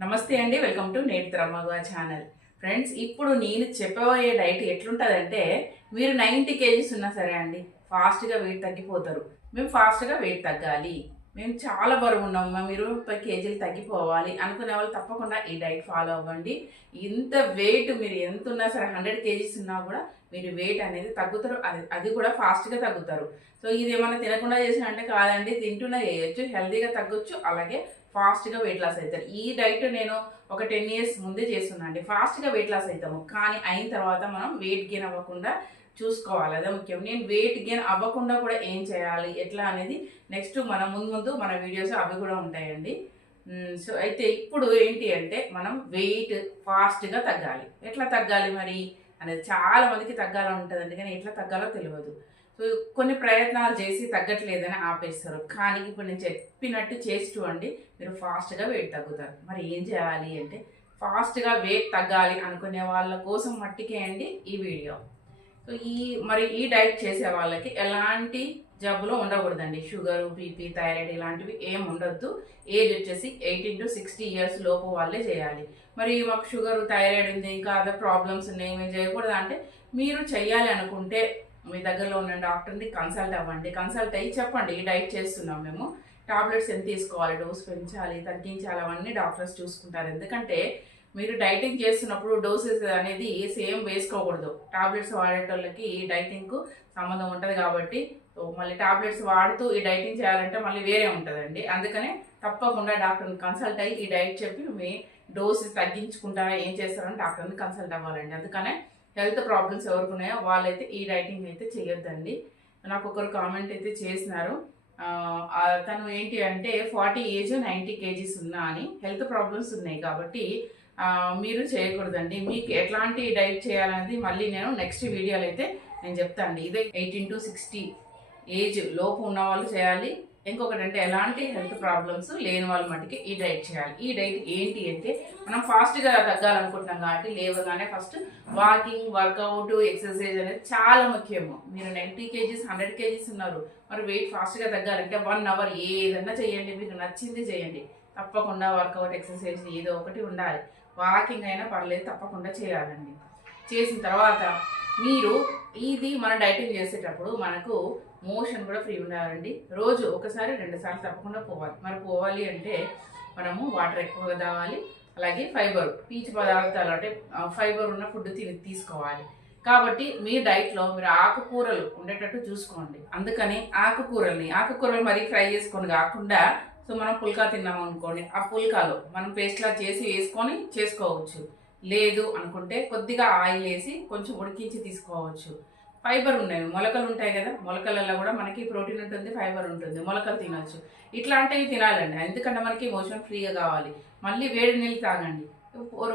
నమస్తే అండి welcome to నేటి తరమ్మగా ఛానల్. ఫ్రెండ్స్ ఇప్పుడు నేను చెప్పబోయే డైట్ ఎట్లుంటుందంటే మీరు నైంటీ కేజీస్ ఉన్నా సరే అండి ఫాస్ట్గా వెయిట్ తగ్గిపోతారు. మేము ఫాస్ట్గా వెయిట్ తగ్గాలి. మేము చాలా బరువు ఉన్నాం మేము ఇరవై ముప్పై కేజీలు తగ్గిపోవాలి అనుకునే వాళ్ళు తప్పకుండా ఈ డైట్ ఫాలో అవ్వండి. ఇంత వెయిట్ మీరు ఎంత ఉన్నా సరే హండ్రెడ్ కేజీస్ ఉన్నా కూడా మీరు వెయిట్ అనేది తగ్గుతారు. అది అది కూడా ఫాస్ట్గా తగ్గుతారు. సో ఇది ఏమైనా తినకుండా చేసిన అంటే కాదండి తింటున్నా చేయొచ్చు హెల్తీగా తగ్గొచ్చు అలాగే ఫాస్ట్గా వెయిట్ లాస్ అవుతారు ఈ డైట్ నేను ఒక టెన్ ఇయర్స్ ముందే చేస్తున్నా అండి ఫాస్ట్గా వెయిట్ లాస్ అవుతాము కానీ అయిన తర్వాత మనం వెయిట్ గెయిన్ అవ్వకుండా చూసుకోవాలి. అదే ముఖ్యం. నేను వెయిట్ గెయిన్ అవ్వకుండా కూడా ఏం చేయాలి? ఎట్లా అనేది నెక్స్ట్ మన ముందు ముందు మన వీడియోస్ అవి కూడా ఉంటాయండి. సో అయితే ఇప్పుడు ఏంటి అంటే మనం వెయిట్ ఫాస్ట్గా తగ్గాలి. ఎట్లా తగ్గాలి మరి? అనేది చాలా మందికి తగ్గాలని ఉంటుందండి కానీ ఎట్లా తగ్గాలో తెలియదు. సో కొన్ని ప్రయత్నాలు చేసి తగ్గట్లేదని ఆపేస్తారు. కానీ ఇప్పుడు నేను చెప్పినట్టు చేసి చూడండి మీరు ఫాస్ట్గా వెయిట్ తగ్గుతారు. మరి ఏం చేయాలి అంటే ఫాస్ట్గా వెయిట్ తగ్గాలి అనుకునే వాళ్ళ కోసం మట్టికే అండి ఈ వీడియో. సో ఈ మరి ఈ డైట్ చేసే వాళ్ళకి ఎలాంటి జబ్బులో ఉండకూడదండి. షుగర్ బీపీ థైరాయిడ్ ఇలాంటివి ఏం ఉండొద్దు. ఏజ్ వచ్చేసి ఎయిటీన్ టు సిక్స్టీ ఇయర్స్ లోపు వాళ్ళే చేయాలి. మరి మాకు షుగర్ థైరాయిడ్ ఉంది ఇంకా అదర్ ప్రాబ్లమ్స్ ఉన్నాయి మేము చేయకూడదు అంటే మీరు చెయ్యాలి అనుకుంటే మీ దగ్గరలో ఉన్న డాక్టర్ని కన్సల్ట్ అవ్వండి. కన్సల్ట్ అయ్యి చెప్పండి ఈ డైట్ చేస్తున్నాం మేము. టాబ్లెట్స్ ఎంత తీసుకోవాలి డోస్ పెంచాలి తగ్గించాలి అవన్నీ డాక్టర్స్ చూసుకుంటారు. ఎందుకంటే మీరు డైటింగ్ చేస్తున్నప్పుడు డోసెస్ అనేది సేమ్ వేసుకోకూడదు. టాబ్లెట్స్ వాడేటోళ్ళకి డైటింగ్కు సంబంధం ఉంటుంది కాబట్టి మళ్ళీ టాబ్లెట్స్ వాడుతూ ఈ డైటింగ్ చేయాలంటే మళ్ళీ వేరే ఉంటుందండి. అందుకనే తప్పకుండా డాక్టర్ని కన్సల్ట్ అయ్యి ఈ డైట్ చెప్పి మీ డోస్ తగ్గించుకుంటారా ఏం చేస్తారని డాక్టర్ని కన్సల్ట్ అవ్వాలండి. అందుకనే హెల్త్ ప్రాబ్లమ్స్ ఎవరికి ఉన్నాయో వాళ్ళైతే ఈ డైటింగ్ అయితే చేయొద్దండి. నాకు ఒకరు కామెంట్ అయితే చేసినారు. తను ఏంటి అంటే ఫార్టీ ఏజ్ నైంటీ కేజీస్ ఉన్నా అని హెల్త్ ప్రాబ్లమ్స్ ఉన్నాయి కాబట్టి మీరు చేయకూడదండి. మీకు ఎట్లాంటి డైట్ చేయాలనేది మళ్ళీ నేను నెక్స్ట్ వీడియోలో అయితే నేను చెప్తాను ఇదే ఎయిటీన్ టు సిక్స్టీ ఏజ్ లోపు ఉన్న వాళ్ళు చేయాలి. ఇంకొకటి అంటే ఎలాంటి హెల్త్ ప్రాబ్లమ్స్ లేని వాళ్ళ మటుకి ఈ డైట్ చేయాలి. ఈ డైట్ ఏంటి అంటే మనం ఫాస్ట్గా తగ్గాలనుకుంటున్నాం కాబట్టి లేవగానే ఫస్ట్ వాకింగ్ వర్కౌట్ ఎక్సర్సైజ్ అనేది చాలా ముఖ్యము. మీరు నైంటీ కేజీస్ హండ్రెడ్ కేజీస్ ఉన్నారు. మరి వెయిట్ ఫాస్ట్గా తగ్గాలంటే వన్ అవర్ ఏదన్నా చేయండి. మీకు నచ్చింది చేయండి. తప్పకుండా వర్కౌట్ ఎక్సర్సైజ్ ఏదో ఒకటి ఉండాలి. వాకింగ్ అయినా పర్లేదు తప్పకుండా చేయాలండి. చేసిన తర్వాత మీరు ఇది మన డైటింగ్ చేసేటప్పుడు మనకు మోషన్ కూడా ఫ్రీ ఉండాలండి. రోజు ఒకసారి రెండుసార్లు తప్పకుండా పోవాలి. మరి పోవాలి అంటే మనము వాటర్ ఎక్కువగా తాగాలి. అలాగే ఫైబర్ పీచు పదార్థాలు అంటే ఫైబర్ ఉన్న ఫుడ్ తిని తీసుకోవాలి. కాబట్టి మీ డైట్లో మీరు ఆకుకూరలు ఉండేటట్టు చూసుకోండి. అందుకని ఆకుకూరల్ని ఆకుకూరలు మరీ ఫ్రై చేసుకొని కాకుండా సో మనం పుల్కా తిన్నాం అనుకోండి ఆ పుల్కాలో మనం పేస్ట్లా చేసి వేసుకొని చేసుకోవచ్చు. లేదు అనుకుంటే కొద్దిగా ఆయిల్ వేసి కొంచెం ఉడికించి తీసుకోవచ్చు. ఫైబర్ ఉన్నాయి. మొలకలు ఉంటాయి కదా మొలకలలో కూడా మనకి ప్రోటీన్ ఉంటుంది ఫైబర్ ఉంటుంది. మొలకలు తినొచ్చు. ఇట్లాంటివి తినాలండి. ఎందుకంటే మనకి మోషన్ ఫ్రీగా కావాలి. మళ్ళీ వేడి నీళ్ళు తాగండి.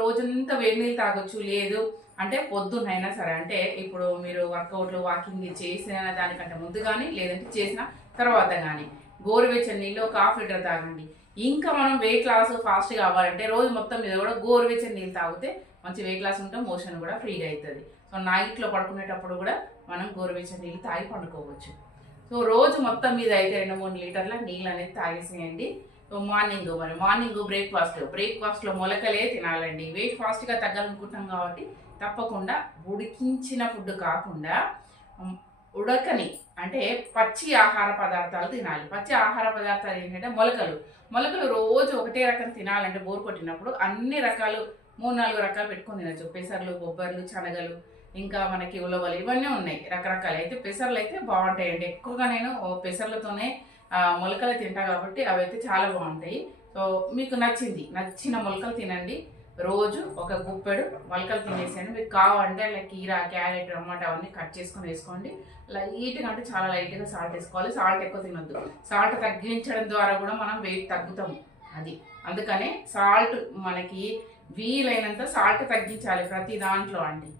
రోజంతా వేడి నీళ్ళు తాగొచ్చు లేదు అంటే పొద్దున్నైనా సరే. అంటే ఇప్పుడు మీరు వర్కౌట్లు వాకింగ్ చేసిన దానికంటే ముందు కానీ లేదంటే చేసిన తర్వాత కానీ గోరువెచ్చని నీళ్ళు ఒక హాఫ్ లీటర్ తాగండి. ఇంకా మనం వెయిట్ లాస్ ఫాస్ట్గా అవ్వాలంటే రోజు మొత్తం మీద కూడా గోరువెచ్చని నీళ్ళు తాగితే మంచి వెయిట్ లాస్ ఉంటే మోషన్ కూడా ఫ్రీగా అవుతుంది నైట్లో పడుకునేటప్పుడు కూడా మనం గోరువెచ్చని నీళ్ళు తాగి పండుకోవచ్చు. సో రోజు మొత్తం మీద అయితే రెండు మూడు లీటర్ల నీళ్ళు అనేది తాగేసేయండి. సో మార్నింగ్ మరి మార్నింగ్ బ్రేక్ఫాస్ట్ బ్రేక్ఫాస్ట్లో మొలకలే తినాలండి. వెయిట్ ఫాస్ట్గా తగ్గాలనుకుంటున్నాం కాబట్టి తప్పకుండా ఉడికించిన ఫుడ్ కాకుండా ఉడకని అంటే పచ్చి ఆహార పదార్థాలు తినాలి. పచ్చి ఆహార పదార్థాలు ఏంటంటే మొలకలు. మొలకలు రోజు ఒకటే రకం తినాలంటే బోర్ కొట్టినప్పుడు అన్ని రకాలు మూడు నాలుగు రకాలు పెట్టుకొని తినచ్చు. పెసర్లు బొబ్బర్లు శనగలు ఇంకా మనకి ఉలవలు ఇవన్నీ ఉన్నాయి రకరకాలు. అయితే పెసర్లు అయితే బాగుంటాయండి. ఎక్కువగా నేను పెసర్లతోనే మొలకలు తింటా కాబట్టి అవి అయితే చాలా బాగుంటాయి. సో మీకు నచ్చింది నచ్చిన మొలకలు తినండి. రోజు ఒక గుప్పెడు మొలకలు తినేసేయండి. మీకు కావాలంటే అలా కీరా క్యారెట్ టమాటా అవన్నీ కట్ చేసుకొని వేసుకోండి. లైట్గా అంటే చాలా లైట్గా సాల్ట్ వేసుకోవాలి. సాల్ట్ ఎక్కువ తినొద్దు. సాల్ట్ తగ్గించడం ద్వారా కూడా మనం వెయిట్ తగ్గుతాము. అది. అందుకనే సాల్ట్ మనకి వీలైనంత సాల్ట్ తగ్గించాలి ప్రతి దాంట్లో అండి.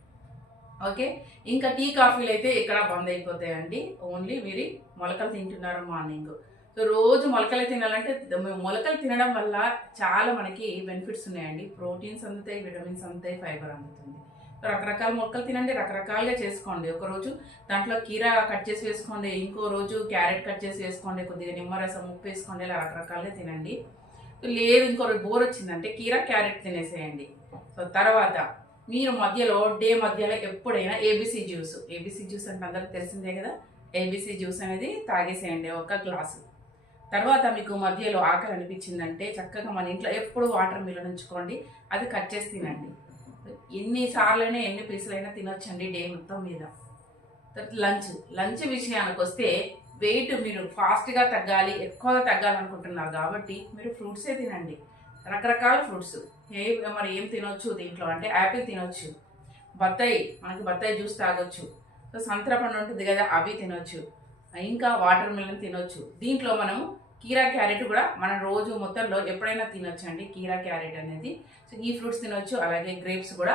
ఓకే? ఇంకా టీ కాఫీలు అయితే ఇక్కడ బంద్ అయిపోతాయండి. ఓన్లీ వీరి మొలకలు తింటున్నారు మార్నింగ్ సో రోజు మొలకలు తినాలంటే మొలకలు తినడం వల్ల చాలా మనకి బెనిఫిట్స్ ఉన్నాయండి. ప్రోటీన్స్ అందుతాయి విటమిన్స్ అందుతాయి ఫైబర్ అందుతుంది. రకరకాల మొలకలు తినండి రకరకాలుగా చేసుకోండి. ఒకరోజు దాంట్లో కీరా కట్ చేసి వేసుకోండి ఇంకో రోజు క్యారెట్ కట్ చేసి వేసుకోండి కొద్దిగా నిమ్మరసం ఉప్పు వేసుకోండి ఇలా రకరకాలుగా తినండి. లేదు ఇంకో బోర్ వచ్చిందంటే కీరా క్యారెట్ తినేసేయండి. సో తర్వాత మీరు మధ్యలో డే మధ్యలో ఎప్పుడైనా ఏబీసీ జ్యూస్ ఏబీసీ జ్యూస్ అంటే అందరికి తెలిసిందే కదా? ఏబీసీ జ్యూస్ అనేది తాగేసేయండి ఒక గ్లాసు. తర్వాత మీకు మధ్యలో ఆకలి అనిపించిందంటే చక్కగా మన ఇంట్లో ఎప్పుడు వాటర్ మిలన్ ఉంచుకోండి అది కట్ చేసి తినండి. ఎన్నిసార్లైనా ఎన్ని పీసులైనా తినొచ్చండి డే మొత్తం మీద. తర్వాత లంచ్. లంచ్ విషయానికి వస్తే వెయిట్ మీరు ఫాస్ట్గా తగ్గాలి ఎక్కువగా తగ్గాలనుకుంటున్నారు కాబట్టి మీరు ఫ్రూట్సే తినండి. రకరకాల ఫ్రూట్స్. ఏ మరి ఏం తినొచ్చు దీంట్లో? అంటే యాపిల్ తినొచ్చు. బత్తాయి మనకి బత్తాయి జ్యూస్ తాగొచ్చు. సో సంతర పండు ఉంటుంది కదా అవి తినొచ్చు. ఇంకా వాటర్ మిలన్ తినొచ్చు. దీంట్లో మనం కీరా క్యారెట్ కూడా మనం రోజు మొత్తంలో ఎప్పుడైనా తినొచ్చు అండి కీరా క్యారెట్ అనేది. సో ఈ ఫ్రూట్స్ తినొచ్చు అలాగే గ్రేప్స్ కూడా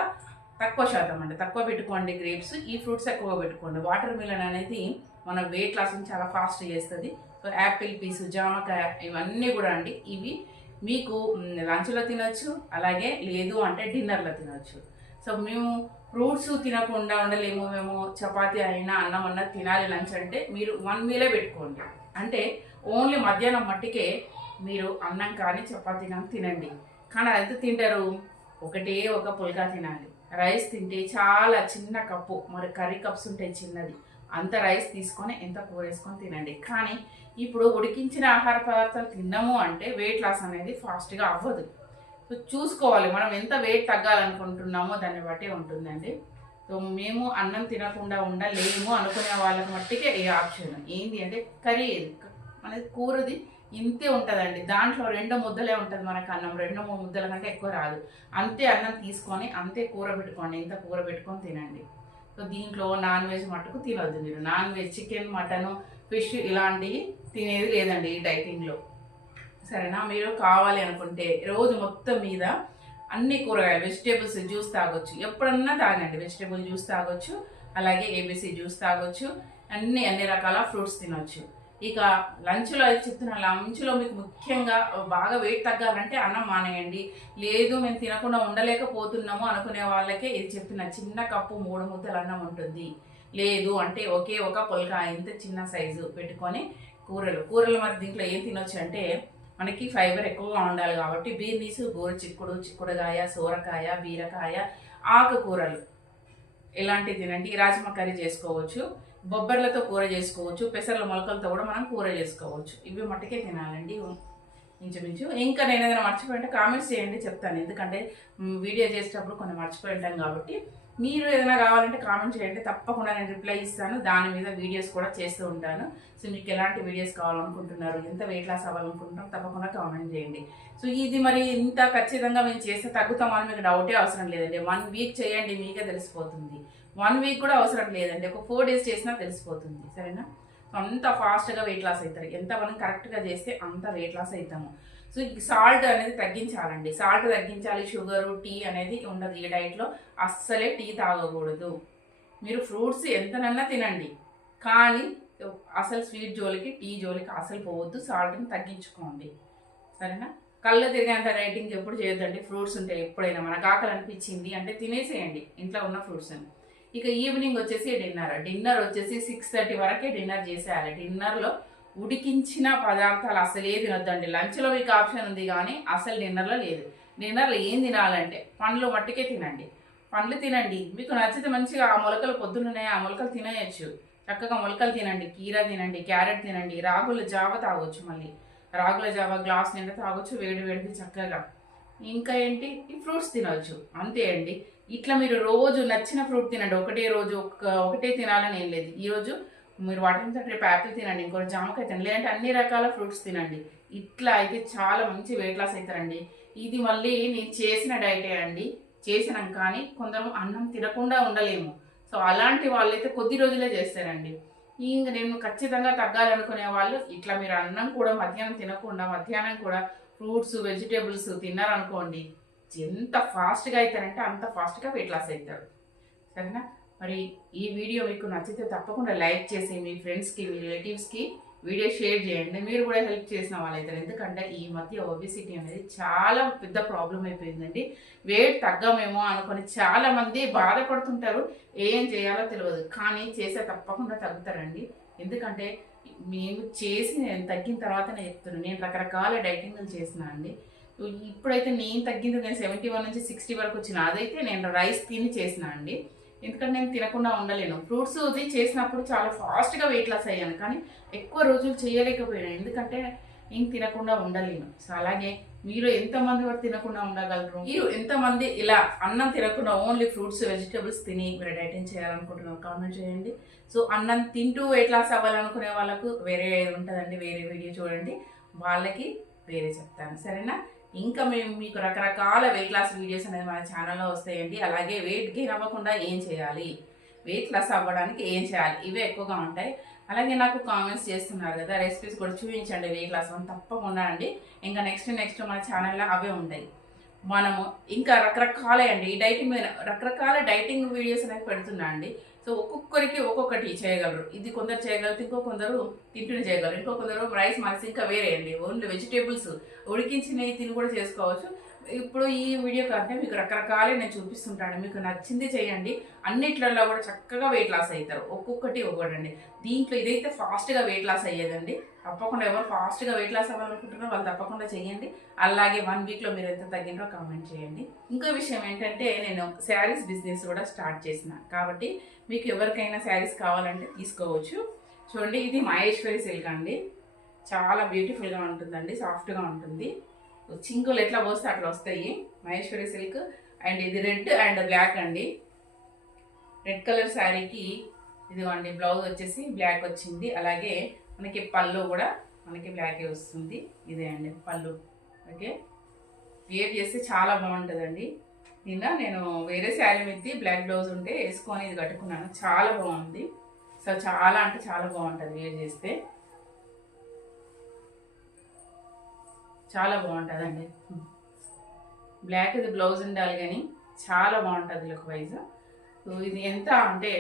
తక్కువ శాతం అండి. తక్కువ పెట్టుకోండి గ్రేప్స్ ఈ ఫ్రూట్స్ ఎక్కువ పెట్టుకోండి. వాటర్ మిలన్ అనేది మన వెయిట్ లాస్ని చాలా ఫాస్ట్ చేస్తుంది. సో యాపిల్ పీసు జామకాయ ఇవన్నీ కూడా అండి. ఇవి మీకు లంచ్లో తినొచ్చు అలాగే లేదు అంటే డిన్నర్లో తినొచ్చు. సో మేము ఫ్రూట్స్ తినకుండా ఉండలేము మేము చపాతీ అయినా అన్నం అన్నా తినాలి లంచ్ అంటే మీరు వన్ మీలే పెట్టుకోండి. అంటే ఓన్లీ మధ్యాహ్నం మట్టికే మీరు అన్నం కానీ చపాతీ కానీ తినండి. కానీ అది ఎంత తింటారు. ఒకటే ఒక పుల్కా తినాలి. రైస్ తింటే చాలా చిన్న కప్పు. మరి కర్రీ కప్స్ ఉంటాయి చిన్నది అంత రైస్ తీసుకొని ఎంత కూర వేసుకొని తినండి. కానీ ఇప్పుడు ఉడికించిన ఆహార పదార్థాలు తిన్నాము అంటే వెయిట్ లాస్ అనేది ఫాస్ట్గా అవ్వదు. సో చూసుకోవాలి. మనం ఎంత వెయిట్ తగ్గాలనుకుంటున్నామో దాన్ని బట్టి ఉంటుందండి. సో మేము అన్నం తినకుండా ఉండలేము అనుకునే వాళ్ళకి మట్టికే ఏ ఆప్షన్ ఏంటి అంటే కర్రీ మనది కూరది ఇంతే ఉంటుందండి. దాంట్లో రెండు ముద్దలే ఉంటుంది మనకు అన్నం. రెండు మూడు ముద్దల కంటే ఎక్కువ రాదు. అంతే అన్నం తీసుకొని అంతే కూర పెట్టుకోండి. ఇంత కూర పెట్టుకొని తినండి. సో దీంట్లో నాన్ వెజ్ మటుకు తినొద్దు మీరు. Non veg chicken mutton fish ఇలాంటివి తినేది లేదండి ఈ డైటింగ్లో. సరేనా? మీరు కావాలి అనుకుంటే రోజు మొత్తం మీద అన్ని కూరగాయలు వెజిటేబుల్స్ జ్యూస్ తాగొచ్చు. ఎప్పుడన్నా తాగండి. వెజిటేబుల్ జ్యూస్ తాగొచ్చు అలాగే ఏబీసీ జ్యూస్ తాగొచ్చు అన్ని అన్ని రకాల ఫ్రూట్స్ తినొచ్చు. ఇక లంచ్లో అయితే చెప్తున్నా లంచ్లో మీకు ముఖ్యంగా బాగా వెయిట్ తగ్గాలంటే అన్నం మానేయండి. లేదు మేము తినకుండా ఉండలేకపోతున్నాము అనుకునే వాళ్ళకే ఇది చెప్తున్నా చిన్న కప్పు మూడు ముద్దలు అన్నం ఉంటుంది. లేదు అంటే ఒకే ఒక పొలక ఇంత చిన్న సైజు పెట్టుకొని కూరలు. కూరలు మరి దీంట్లో ఏం తినొచ్చు అంటే మనకి ఫైబర్ ఎక్కువగా ఉండాలి కాబట్టి బీర్నీసు గోరు చిక్కుడు చిక్కుడుగాయ సోరకాయ బీరకాయ ఆకుకూరలు. ఇలాంటివి తినండి? రాజ్మా కర్రీ చేసుకోవచ్చు. బొబ్బర్లతో కూర చేసుకోవచ్చు. పెసర్ల మొలకలతో కూడా మనం కూర చేసుకోవచ్చు. ఇవి మట్టుకే తినాలండి. ఇంచుమించు. ఇంకా నేను ఏదైనా మర్చిపోయింటే కామెంట్స్ చేయండి చెప్తాను. ఎందుకంటే వీడియో చేసేటప్పుడు కొన్ని మర్చిపోయి ఉంటాం కాబట్టి. మీరు ఏదైనా కావాలంటే కామెంట్ చేయండి. తప్పకుండా నేను రిప్లై ఇస్తాను. దాని మీద వీడియోస్ కూడా చేస్తూ ఉంటాను. సో మీకు ఎలాంటి వీడియోస్ కావాలనుకుంటున్నారు ఎంత వెయిట్ లాస్ అవ్వాలనుకుంటున్నారో తప్పకుండా కామెంట్ చేయండి. సో ఇది మరి ఇంత ఖచ్చితంగా మేము చేస్తే తగ్గుతామని మీకు డౌటే అవసరం లేదండి. వన్ వీక్ చేయండి మీకే తెలిసిపోతుంది. వన్ వీక్ కూడా అవసరం లేదండి. ఒక ఫోర్ డేస్ చేసినా తెలిసిపోతుంది. సరేనా? అంత ఫాస్ట్గా వెయిట్ లాస్ అవుతారు. ఎంత మనం కరెక్ట్గా చేస్తే అంత వెయిట్ లాస్ అవుతాము. సో ఈ సాల్ట్ అనేది తగ్గించాలండి. సాల్ట్ తగ్గించాలి షుగర్ టీ అనేది ఉండదు ఈ డైట్లో అస్సలే టీ తాగకూడదు. మీరు ఫ్రూట్స్ ఎంతనన్నా తినండి. కానీ అసలు స్వీట్ జోలికి టీ జోలికి అసలు పోవద్దు. సాల్ట్ని తగ్గించుకోండి. సరేనా? కళ్ళు తిరిగేంత రైటింగ్ ఎప్పుడు చేయొద్దండి. ఫ్రూట్స్ ఉంటాయి ఎప్పుడైనా మనకు ఆకలి అనిపించింది అంటే తినేసేయండి. ఇంట్లో ఉన్న ఫ్రూట్స్ అని ఇక ఈవినింగ్ వచ్చేసి డిన్నర్ డిన్నర్ వచ్చేసి సిక్స్ థర్టీ వరకే డిన్నర్ చేసేయాలి. డిన్నర్లో ఉడికించిన పదార్థాలు అసలే తినొద్దండి. లంచ్లో మీకు ఆప్షన్ ఉంది కానీ అసలు డిన్నర్లో లేదు. డిన్నర్లో ఏం తినాలంటే పండ్లు మట్టుకే తినండి. పండ్లు తినండి. మీకు నచ్చితే మంచిగా ఆ మొలకలు పొద్దున్నే ఆ మొలకలు తినేయచ్చు. చక్కగా మొలకలు తినండి. కీరా తినండి క్యారెట్ తినండి రాగుల జావ తాగొచ్చు మళ్ళీ. రాగుల జావ గ్లాస్ నిండా తాగొచ్చు వేడి వేడిది చక్కగా. ఇంకా ఏంటి? ఈ ఫ్రూట్స్ తినవచ్చు అంతే అండి. ఇట్లా మీరు రోజు నచ్చిన ఫ్రూట్ తినండి. ఒకటే రోజు ఒక ఒకటే తినాలని ఏం లేదు. ఈరోజు మీరు వాటిని రేపు యాపిల్ తినండి ఇంకోటి జామకాయ తినండి లేదంటే అన్ని రకాల ఫ్రూట్స్ తినండి. ఇట్లా అయితే చాలా మంచి వెయిట్ లాస్ అవుతారండి ఇది మళ్ళీ నేను చేసిన డైటే అండి. చేసినాం కానీ కొందరు అన్నం తినకుండా ఉండలేము. సో అలాంటి వాళ్ళైతే కొద్ది రోజులే చేస్తారండి. ఇంక నేను ఖచ్చితంగా తగ్గాలనుకునే వాళ్ళు ఇట్లా మీరు అన్నం కూడా మధ్యాహ్నం తినకుండా మధ్యాహ్నం కూడా ఫ్రూట్స్ వెజిటేబుల్స్ తిన్నారనుకోండి ఎంత ఫాస్ట్గా అవుతారంటే అంత ఫాస్ట్గా వెయిట్ లాస్ అవుతారు సరేనా? మరి ఈ వీడియో మీకు నచ్చితే తప్పకుండా లైక్ చేసి మీ ఫ్రెండ్స్కి మీ రిలేటివ్స్కి వీడియో షేర్ చేయండి. మీరు కూడా హెల్ప్ చేసిన వాళ్ళైతారు. ఎందుకంటే ఈ మధ్య ఒబిసిటీ అనేది చాలా పెద్ద ప్రాబ్లం అయిపోయిందండి. వెయిట్ తగ్గమేమో అనుకొని చాలా మంది బాధపడుతుంటారు. ఏం చేయాలో తెలియదు. కానీ చేసే తప్పకుండా తగ్గుతారండి. ఎందుకంటే మేము చేసి నేను తగ్గిన తర్వాత నేను చెప్తున్నాను నేను రకరకాల డైటింగ్లు చేసిన అండి. ఇప్పుడైతే నేను తగ్గింది నేను సెవెంటీ వన్ నుంచి సిక్స్టీ వరకు వచ్చిన. అదైతే నేను రైస్ తిని చేసిన అండి. ఎందుకంటే నేను తినకుండా ఉండలేను. ఫ్రూట్స్ ఇది చేసినప్పుడు చాలా ఫాస్ట్గా వెయిట్ లాస్ అయ్యాను. కానీ ఎక్కువ రోజులు చేయలేకపోయాను. ఎందుకంటే నేను తినకుండా ఉండలేను. సో అలాగే మీరు ఎంతమంది వరకు తినకుండా ఉండగలరు? మీరు ఎంతమంది ఇలా అన్నం తినకుండా ఓన్లీ ఫ్రూట్స్ వెజిటబుల్స్ తిని మీరు డైటింగ్ చేయాలనుకుంటున్నారు కామెంట్ చేయండి. సో అన్నం తింటూ వెయిట్ లాస్ అవ్వాలనుకునే వాళ్ళకు వేరే ఉంటుందండి. వేరే వీడియో చూడండి. వాళ్ళకి వేరే చెప్తాను. సరేనా? ఇంకా మేము మీకు రకరకాల వెయిట్ లాస్ వీడియోస్ అనేది మన ఛానల్లో వస్తాయండి. అలాగే వెయిట్ గెయిన్ అవ్వకుండా ఏం చేయాలి? వెయిట్ లాస్ అవ్వడానికి ఏం చేయాలి? ఇవే ఎక్కువగా ఉంటాయి. అలాగే నాకు కామెంట్స్ చేస్తున్నారు కదా రెసిపీస్ కూడా చూపించండి వెయిట్ లాస్ అని. తప్పకుండా అండి. ఇంకా నెక్స్ట్ నెక్స్ట్ మన ఛానల్లో అవే ఉంటాయి. మనము ఇంకా రకరకాల అండి. ఈ డైటింగ్ మీద రకరకాల డైటింగ్ వీడియోస్ అనేది పెడుతున్నా అండి. సో ఒక్కొక్కరికి ఒక్కొక్కటి చేయగలరు. ఇది కొందరు చేయగలరు ఇంకో కొందరు తింటూనే చేయగలరు. ఇంకో కొందరు రైస్ మనసు ఇంకా వేరే అండి. ఓన్లీ వెజిటేబుల్స్ ఉడికించినవి తిని కూడా చేసుకోవచ్చు. ఇప్పుడు ఈ వీడియో కంటే మీకు రకరకాలే నేను చూపిస్తుంటాను. మీకు నచ్చింది చేయండి. అన్నిట్లలో కూడా చక్కగా వెయిట్ లాస్ అవుతారు ఒక్కొక్కటి ఒక్కొక్కటండి దీంట్లో ఇదైతే ఫాస్ట్గా వెయిట్ లాస్ అయ్యేదండి. తప్పకుండా ఎవరు ఫాస్ట్గా వెయిట్ లాస్ అవ్వాలనుకుంటున్నారో వాళ్ళు తప్పకుండా చేయండి. అలాగే వన్ వీక్లో మీరు ఎంత తగ్గినో కామెంట్ చేయండి. ఇంకో విషయం ఏంటంటే నేను శారీస్ బిజినెస్ కూడా స్టార్ట్ చేసిన. కాబట్టి మీకు ఎవరికైనా శారీస్ కావాలంటే తీసుకోవచ్చు. చూడండి ఇది మహేశ్వరి సిల్క్ అండి. చాలా బ్యూటిఫుల్గా ఉంటుందండి. సాఫ్ట్గా ఉంటుంది. చింకులు ఎట్లా పోస్తే అట్లా వస్తాయి. మహేశ్వరి సిల్క్ అండ్ ఇది రెడ్ అండ్ బ్లాక్ అండి. రెడ్ కలర్ శారీకి ఇదిగోండి బ్లౌజ్ వచ్చేసి బ్లాక్ వచ్చింది. అలాగే మనకి పళ్ళు కూడా మనకి బ్లాకే వస్తుంది. ఇదే అండి పళ్ళు. ఓకే? వేర్ చేస్తే చాలా బాగుంటుందండి. నిన్న నేను వేరే శారీ మీద బ్లాక్ బ్లౌజ్ ఉంటే వేసుకొని ఇది కట్టుకున్నాను. చాలా బాగుంది. సో చాలా అంటే చాలా బాగుంటుంది వేర్ చేస్తే. చాలా బాగుంటుందండి. బ్లాక్ ఇది బ్లౌజ్ ఉండాలి కానీ చాలా బాగుంటుంది లుక్ వైజ్ సో ఇది ఎంత అంటే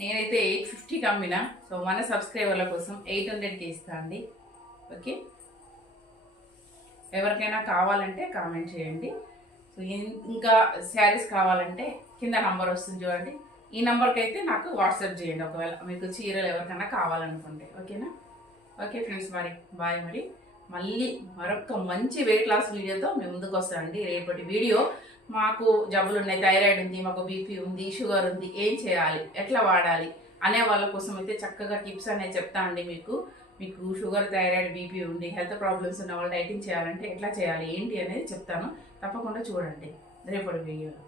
నేనైతే ఎయిట్ ఫిఫ్టీకి అమ్మిన. సో మన సబ్స్క్రైబర్ల కోసం ఎయిట్ హండ్రెడ్కి ఇస్తా అండి. ఓకే ఎవరికైనా కావాలంటే కామెంట్ చేయండి. సో ఇంకా శారీస్ కావాలంటే కింద నంబర్ వస్తుంది చూడండి. ఈ నెంబర్కి అయితే నాకు వాట్సాప్ చేయండి. ఒకవేళ మీకు చీరలు ఎవరికైనా కావాలనుకుంటే. ఓకేనా ఓకే ఫ్రెండ్స్ మరి బాయ్ మరి. మళ్ళీ మరొక మంచి వెయిట్ లాస్ వీడియోతో మేము ముందుకు వస్తామండి రేపటి వీడియో మాకు జబ్బులు ఉన్నాయి థైరాయిడ్ ఉంది మాకు బీపీ ఉంది షుగర్ ఉంది ఏం చేయాలి ఎట్లా వాడాలి అనే వాళ్ళ కోసం అయితే చక్కగా టిప్స్ అనేది చెప్తా అండి మీకు. మీకు షుగర్ థైరాయిడ్ బీపీ ఉండి హెల్త్ ప్రాబ్లమ్స్ ఉన్న వాళ్ళు డైటింగ్ చేయాలంటే ఎట్లా చేయాలి ఏంటి అనేది చెప్తాను. తప్పకుండా చూడండి రేపటి వీడియోలో.